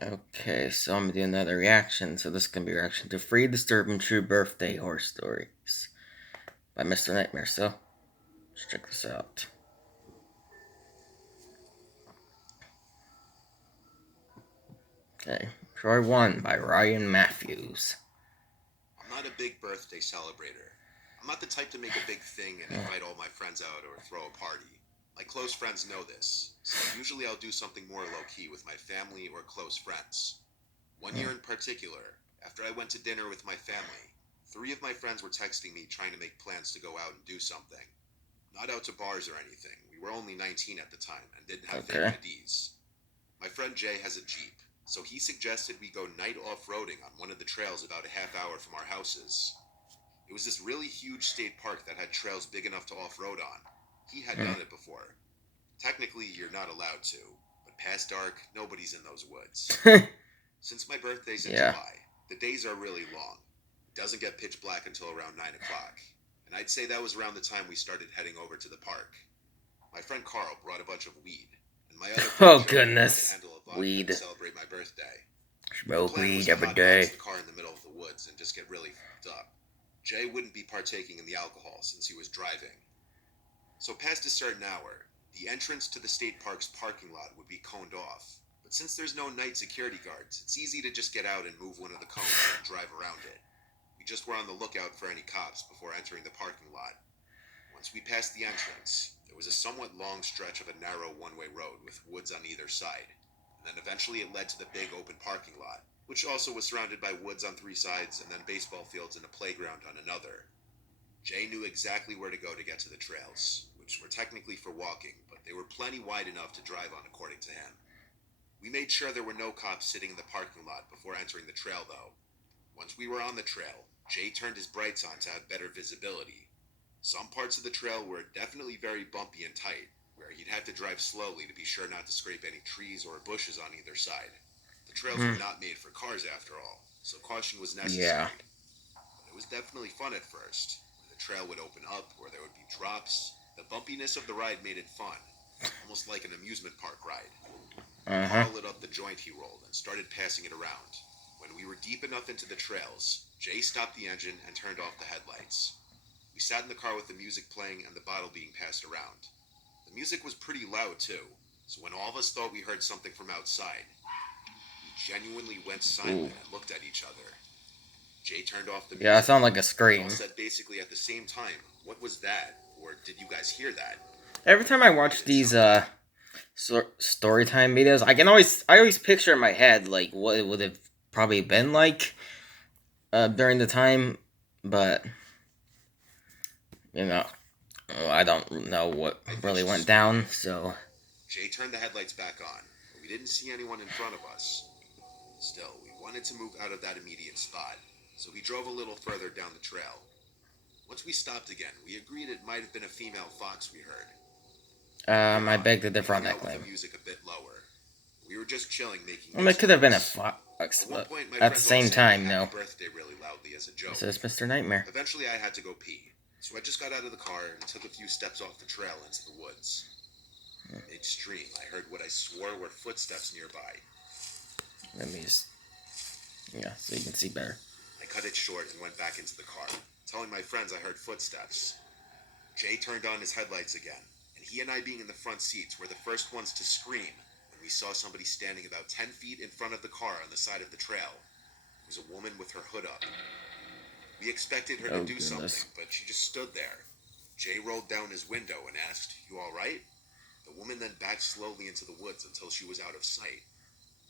Okay, so I'm gonna do another reaction. So this can be a reaction to Free Disturbing True Birthday Horror Stories by Mr. Nightmare. So let's check this out. Okay, Troy 1 by Ryan Matthews. I'm not a big birthday celebrator. I'm not the type to make a big thing and invite all my friends out or throw a party. My close friends know this, so usually I'll do something more low key with my family or close friends. One year in particular, after I went to dinner with my family, three of my friends were texting me trying to make plans to go out and do something. Not out to bars or anything. We were only 19 at the time and didn't have fake Okay. IDs. My friend Jay has a Jeep, so he suggested we go night off-roading on one of the trails about a half hour from our houses. It was this really huge state park that had trails big enough to off-road on. He had done it before. Technically, you're not allowed to, but past dark, nobody's in those woods. Since my birthday's in Yeah. July, the days are really long. It doesn't get pitch black until around 9 o'clock, and I'd say that was around the time we started heading over to the park. My friend Carl brought a bunch of weed, and my other friend Oh Joey brought a goodness. handle of vodka to Weed. celebrate my birthday. The Smoke plan was weed to every hotbox day. the car in the middle of the woods and just get really fucked up. Jay wouldn't be partaking in the alcohol since he was driving. So past a certain hour, the entrance to the state park's parking lot would be coned off. But since there's no night security guards, it's easy to just get out and move one of the cones and drive around it. We just were on the lookout for any cops before entering the parking lot. Once we passed the entrance, there was a somewhat long stretch of a narrow one-way road with woods on either side. And then eventually it led to the big open parking lot, which also was surrounded by woods on three sides and then baseball fields and a playground on another. Jay knew exactly where to go to get to the trails, which were technically for walking, but they were plenty wide enough to drive on according to him. We made sure there were no cops sitting in the parking lot before entering the trail, though. Once we were on the trail, Jay turned his brights on to have better visibility. Some parts of the trail were definitely very bumpy and tight, where you'd have to drive slowly to be sure not to scrape any trees or bushes on either side. The trails were not made for cars after all, so caution was Yeah. necessary. But it was definitely fun at first. Where the trail would open up, where there would be drops. The bumpiness of the ride made it fun, almost like an amusement park ride. Uh-huh. Carl lit up the joint he rolled and started passing it around. When we were deep enough into the trails, Jay stopped the engine and turned off the headlights. We sat in the car with the music playing and the bottle being passed around. The music was pretty loud too, so when all of us thought we heard something from outside, we genuinely went silent and looked at each other. Jay turned off the Yeah, it music. sounded like a We all scream. said basically at the same time, "What was that?" Or "Did you guys hear that?" Every time I We watch did these something. story time videos, I always picture in my head like what it would have probably been like during the time, but you know, I don't know what I really finished went down. screaming. So Jay turned the headlights back on, but we didn't see anyone in front of us. Still, we wanted to move out of that immediate spot, so we drove a little further down the trail. Once we stopped again, we agreed it might have been a female fox we heard. Later I on, beg to we differ on hung that out with the claim. music a bit lower. We were just chilling, making Well, it notes, could of have been a course. fox, At one but point, my at the friends all same sang me time, happy no. birthday really loudly as a This joke. is Mr. Nightmare. Eventually, I had to go pee, so I just got out of the car and took a few steps off the trail into the woods. Midstream, I heard what I swore were footsteps nearby. Let me just, yeah, so you can see better. I cut it short and went back into the car, telling my friends I heard footsteps. Jay turned on his headlights again, and he and I being in the front seats were the first ones to scream when we saw somebody standing about 10 feet in front of the car on the side of the trail. It was a woman with her hood up. We expected her to Oh do something, goodness. but she just stood there. Jay rolled down his window and asked, "You alright?" The woman then backed slowly into the woods until she was out of sight.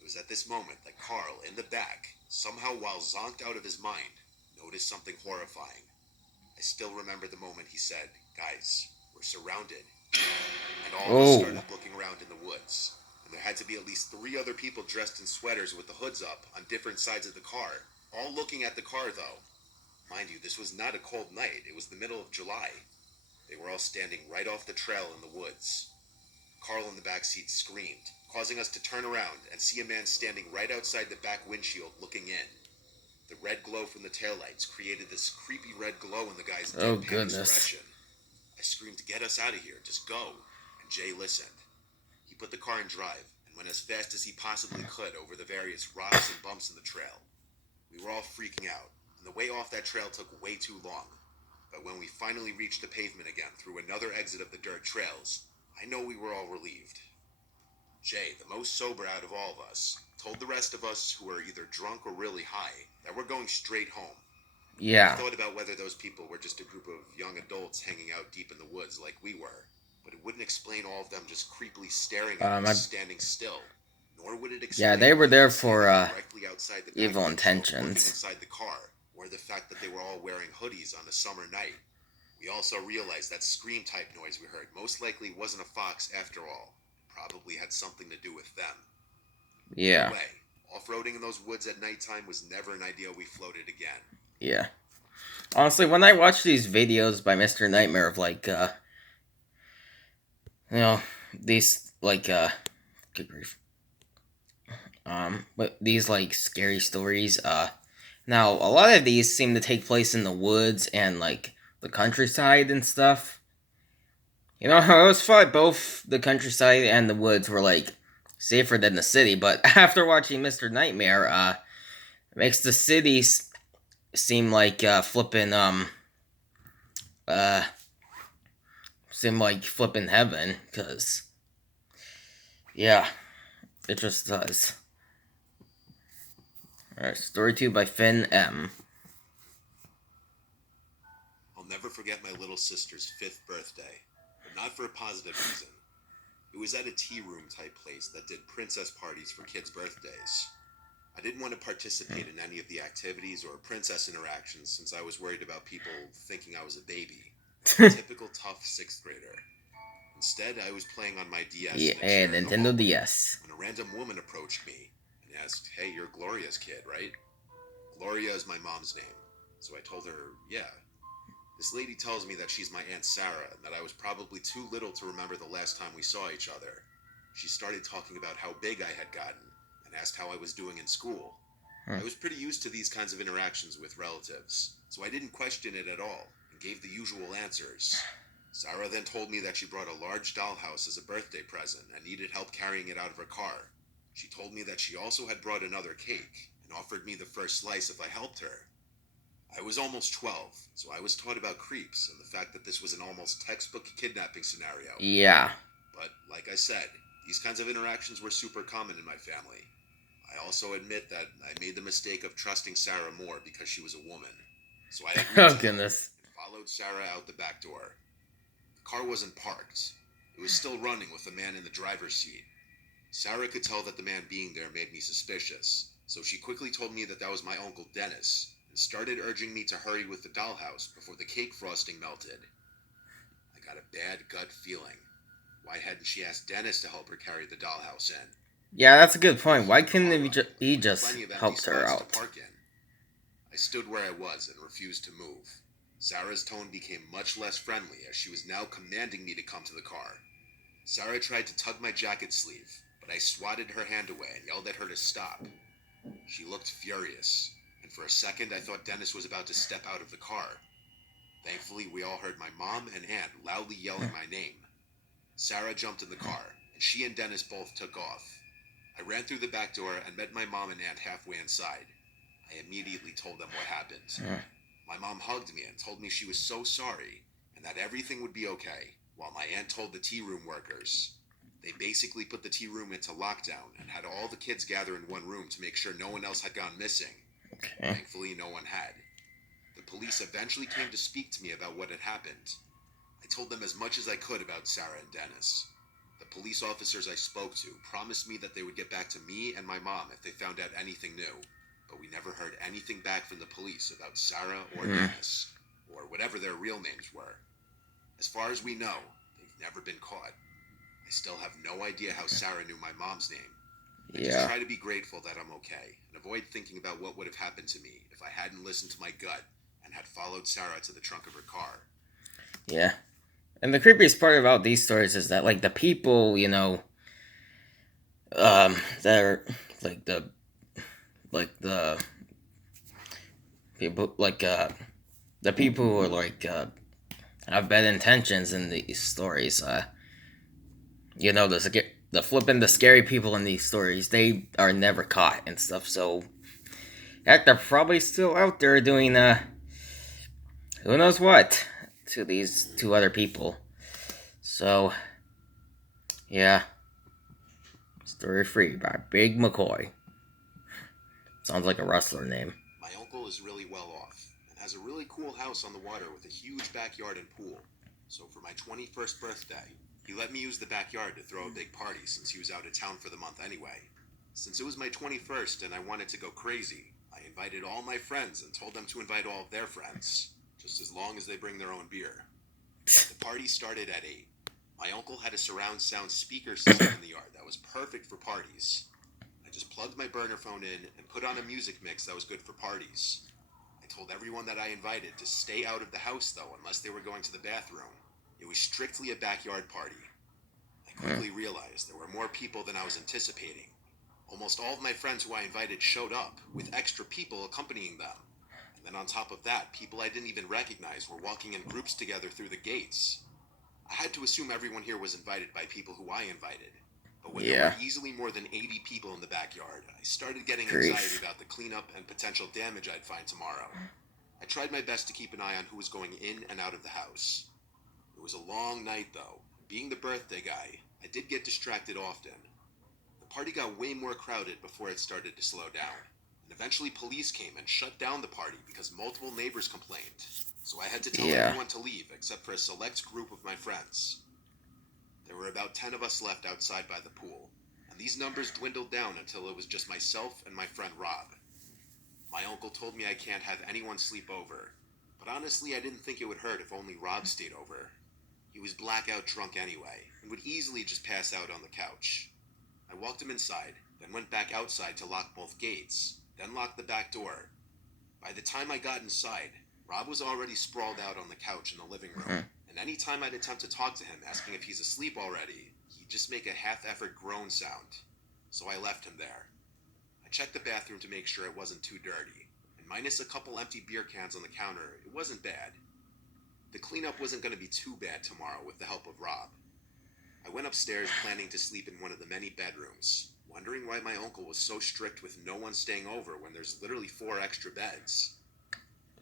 It was at this moment that Carl, in the back, somehow while zonked out of his mind, noticed something horrifying. I still remember the moment he said, "Guys, we're surrounded." And all of us Oh. started looking around in the woods. And there had to be at least three other people dressed in sweaters with the hoods up on different sides of the car, all looking at the car though. Mind you, this was not a cold night, it was the middle of July. They were all standing right off the trail in the woods. Carl in the back seat screamed, causing us to turn around and see a man standing right outside the back windshield looking in. The red glow from the taillights created this creepy red glow in the guy's Oh deadpan goodness. expression. I screamed, "Get us out of here, just go." And Jay listened. He put the car in drive, and and went as fast as he possibly could over the various rocks and bumps in the trail. We were all freaking out, and the way off that trail took way too long. But when we finally reached the pavement again through another exit of the dirt trails, I know we were all relieved. Jay, the most sober out of all of us, told the rest of us who were either drunk or really high that we're going straight home. Yeah. I thought about whether those people were just a group of young adults hanging out deep in the woods like we were, but it wouldn't explain all of them just creepily staring at us standing still. Nor would it explain yeah, they were there for directly outside the evil intentions, intentions. Inside the car, or the fact that they were all wearing hoodies on a summer night. We also realized that scream type noise we heard most likely wasn't a fox after all. Probably had something to do with them. Yeah. Anyway, off-roading in those woods at nighttime was never an idea we floated again. Yeah. Honestly, when I watch these videos by Mr. Nightmare of like these like good grief. But these like scary stories, now a lot of these seem to take place in the woods and like the countryside and stuff. You know, I always thought both the countryside and the woods were like safer than the city, but after watching Mr. Nightmare, it makes the cities seem like flipping heaven, cause yeah, it just does. Alright, story 2 by Finn M. I'll never forget my little sister's 5th birthday, but not for a positive reason. It was at a tea room type place that did princess parties for kids' birthdays. I didn't want to participate in any of the activities or princess interactions since I was worried about people thinking I was a baby, a typical tough 6th grader. Instead, I was playing on my DS. Yeah, Nintendo DS. When a random woman approached me and asked, "Hey, you're Gloria's kid, right?" Gloria is my mom's name, so I told her, yeah. This lady tells me that she's my Aunt Sarah and that I was probably too little to remember the last time we saw each other. She started talking about how big I had gotten and asked how I was doing in school. I was pretty used to these kinds of interactions with relatives, so I didn't question it at all and gave the usual answers. Sarah then told me that she brought a large dollhouse as a birthday present and needed help carrying it out of her car. She told me that she also had brought another cake and offered me the first slice if I helped her. I was almost 12, so I was taught about creeps and the fact that this was an almost textbook kidnapping scenario. Yeah. But, like I said, these kinds of interactions were super common in my family. I also admit that I made the mistake of trusting Sarah more because she was a woman. So I agreed Oh, goodness. and followed Sarah out the back door. The car wasn't parked. It was still running with the man in the driver's seat. Sarah could tell that the man being there made me suspicious, so she quickly told me that was my Uncle Dennis, and started urging me to hurry with the dollhouse before the cake frosting melted. I got a bad gut feeling. Why hadn't she asked Dennis to help her carry the dollhouse in? Yeah, that's a good point. Why couldn't he just helped her out? I stood where I was and refused to move. Sarah's tone became much less friendly as she was now commanding me to come to the car. Sarah tried to tug my jacket sleeve, but I swatted her hand away and yelled at her to stop. She looked furious, and for a second I thought Dennis was about to step out of the car. Thankfully, we all heard my mom and aunt loudly yelling my name. Sarah jumped in the car, and she and Dennis both took off. I ran through the back door and met my mom and aunt halfway inside. I immediately told them what happened. My mom hugged me and told me she was so sorry, and that everything would be okay, while my aunt told the tea room workers. They basically put the tea room into lockdown and had all the kids gather in one room to make sure no one else had gone missing. Okay. Thankfully, no one had. The police eventually came to speak to me about what had happened. I told them as much as I could about Sarah and Dennis. The police officers I spoke to promised me that they would get back to me and my mom if they found out anything new, but we never heard anything back from the police about Sarah or Dennis, or whatever their real names were. As far as we know, they've never been caught. I still have no idea how Sarah knew my mom's name. I just try to be grateful that I'm okay, and avoid thinking about what would have happened to me if I hadn't listened to my gut and had followed Sarah to the trunk of her car. Yeah. And the creepiest part about these stories is that, like, the people, you know, that are, like, the people, like, the people who are, like, have bad intentions in these stories, you know, the the scary people in these stories, they are never caught and stuff. So heck, they're probably still out there doing who knows what to these two other people. So yeah, Story Free by Big McCoy. Sounds like a wrestler name. My uncle is really well off and has a really cool house on the water with a huge backyard and pool. So for my 21st birthday, he let me use the backyard to throw a big party since he was out of town for the month anyway. Since it was my 21st and I wanted to go crazy, I invited all my friends and told them to invite all of their friends, just as long as they bring their own beer. The party started at 8. My uncle had a surround sound speaker system in the yard that was perfect for parties. I just plugged my burner phone in and put on a music mix that was good for parties. I told everyone that I invited to stay out of the house though unless they were going to the bathroom. It was strictly a backyard party. I quickly realized there were more people than I was anticipating. Almost all of my friends who I invited showed up, with extra people accompanying them. And then on top of that, people I didn't even recognize were walking in groups together through the gates. I had to assume everyone here was invited by people who I invited. But when there were easily more than 80 people in the backyard, I started getting anxiety about the cleanup and potential damage I'd find tomorrow. I tried my best to keep an eye on who was going in and out of the house. It was a long night though. Being the birthday guy, I did get distracted often. The party got way more crowded before it started to slow down. And eventually police came and shut down the party because multiple neighbors complained. So I had to tell everyone to leave except for a select group of my friends. There were about 10 of us left outside by the pool, and these numbers dwindled down until it was just myself and my friend Rob. My uncle told me I can't have anyone sleep over, but honestly I didn't think it would hurt if only Rob stayed over. He was blackout drunk anyway, and would easily just pass out on the couch. I walked him inside, then went back outside to lock both gates, then locked the back door. By the time I got inside, Rob was already sprawled out on the couch in the living room, and any time I'd attempt to talk to him asking if he's asleep already, he'd just make a half-effort groan sound. So I left him there. I checked the bathroom to make sure it wasn't too dirty, and minus a couple empty beer cans on the counter, it wasn't bad. The cleanup wasn't going to be too bad tomorrow with the help of Rob. I went upstairs planning to sleep in one of the many bedrooms, wondering why my uncle was so strict with no one staying over when there's literally 4 extra beds.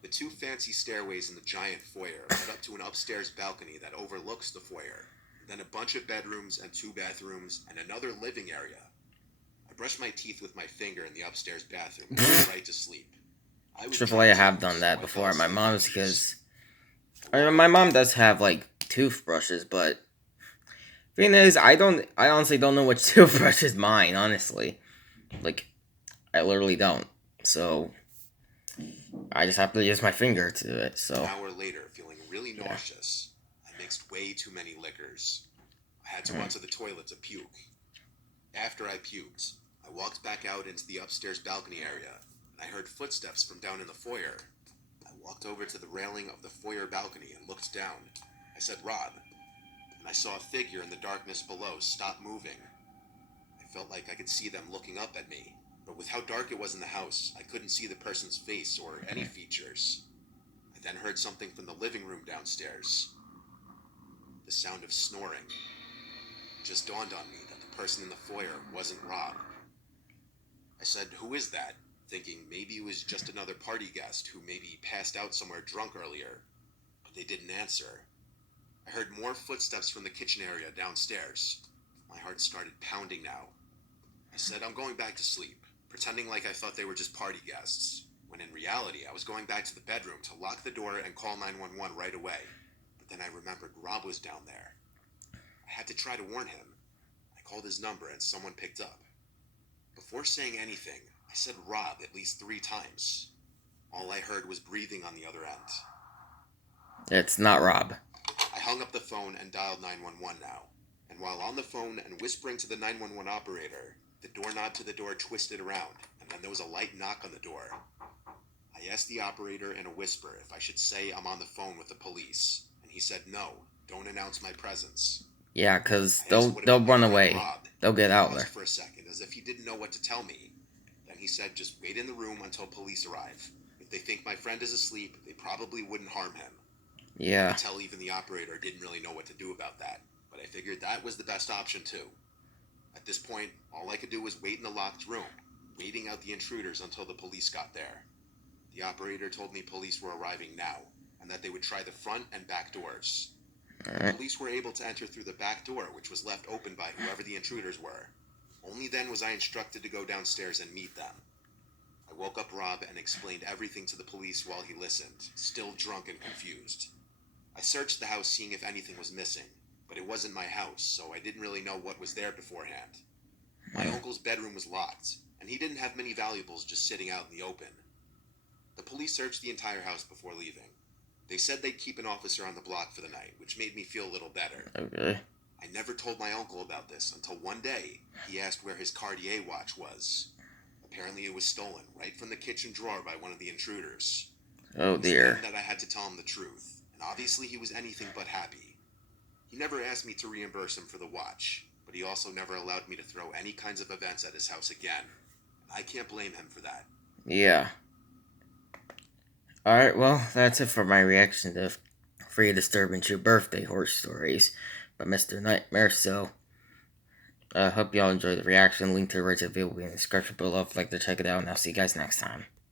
The 2 fancy stairways in the giant foyer led up to an upstairs balcony that overlooks the foyer, then a bunch of bedrooms and 2 bathrooms and another living area. I brushed my teeth with my finger in the upstairs bathroom and went right to sleep. I have done that before at my mom's because my mom does have like toothbrushes, but thing is, I honestly don't know which toothbrush is mine. Honestly, like I literally don't. So I just have to use my finger to do it. So an hour later, feeling really nauseous, I mixed way too many liquors. I had to run to the toilet to puke. After I puked, I walked back out into the upstairs balcony area, and I heard footsteps from down in the foyer. I walked over to the railing of the foyer balcony and looked down. I said, "Rob," and I saw a figure in the darkness below stop moving. I felt like I could see them looking up at me, but with how dark it was in the house, I couldn't see the person's face or any features. I then heard something from the living room downstairs. The sound of snoring. It just dawned on me that the person in the foyer wasn't Rob. I said, "Who is that?" thinking maybe it was just another party guest who maybe passed out somewhere drunk earlier, but they didn't answer. I heard more footsteps from the kitchen area downstairs. My heart started pounding now. I said, "I'm going back to sleep," pretending like I thought they were just party guests, when in reality I was going back to the bedroom to lock the door and call 911 right away. But then I remembered Rob was down there. I had to try to warn him. I called his number and someone picked up. Before saying anything, I said Rob at least 3 times. All I heard was breathing on the other end. It's not Rob. I hung up the phone and dialed 911 now. And while on the phone and whispering to the 911 operator, the doorknob to the door twisted around, and then there was a light knock on the door. I asked the operator in a whisper if I should say I'm on the phone with the police, and he said no, don't announce my presence. Yeah, because they'll run away. Rob. They'll get out there. For a second, as if he didn't know what to tell me. Then he said just wait in the room until police arrive. If they think my friend is asleep, they probably wouldn't harm him. Yeah. I could tell even the operator didn't really know what to do about that, but I figured that was the best option too. At this point, all I could do was wait in the locked room, waiting out the intruders until the police got there. The operator told me police were arriving now, and that they would try the front and back doors. The Alright. police were able to enter through the back door, which was left open by whoever the intruders were. Only then was I instructed to go downstairs and meet them. I woke up Rob and explained everything to the police while he listened, still drunk and confused. I searched the house seeing if anything was missing, but it wasn't my house, so I didn't really know what was there beforehand. My uncle's bedroom was locked, and he didn't have many valuables just sitting out in the open. The police searched the entire house before leaving. They said they'd keep an officer on the block for the night, which made me feel a little better. Okay. I never told my uncle about this until one day he asked where his Cartier watch was. Apparently it was stolen right from the kitchen drawer by one of the intruders. Oh It was dear. then that I had to tell him the truth, and obviously he was anything but happy. He never asked me to reimburse him for the watch, but he also never allowed me to throw any kinds of events at his house again. I can't blame him for that. Yeah. Alright, well, that's it for my reaction to Free Disturbing True Birthday Horror Stories by Mr. Nightmare. So, I hope y'all enjoyed the reaction. Link to the original video will be in the description below if you'd like to check it out, and I'll see you guys next time.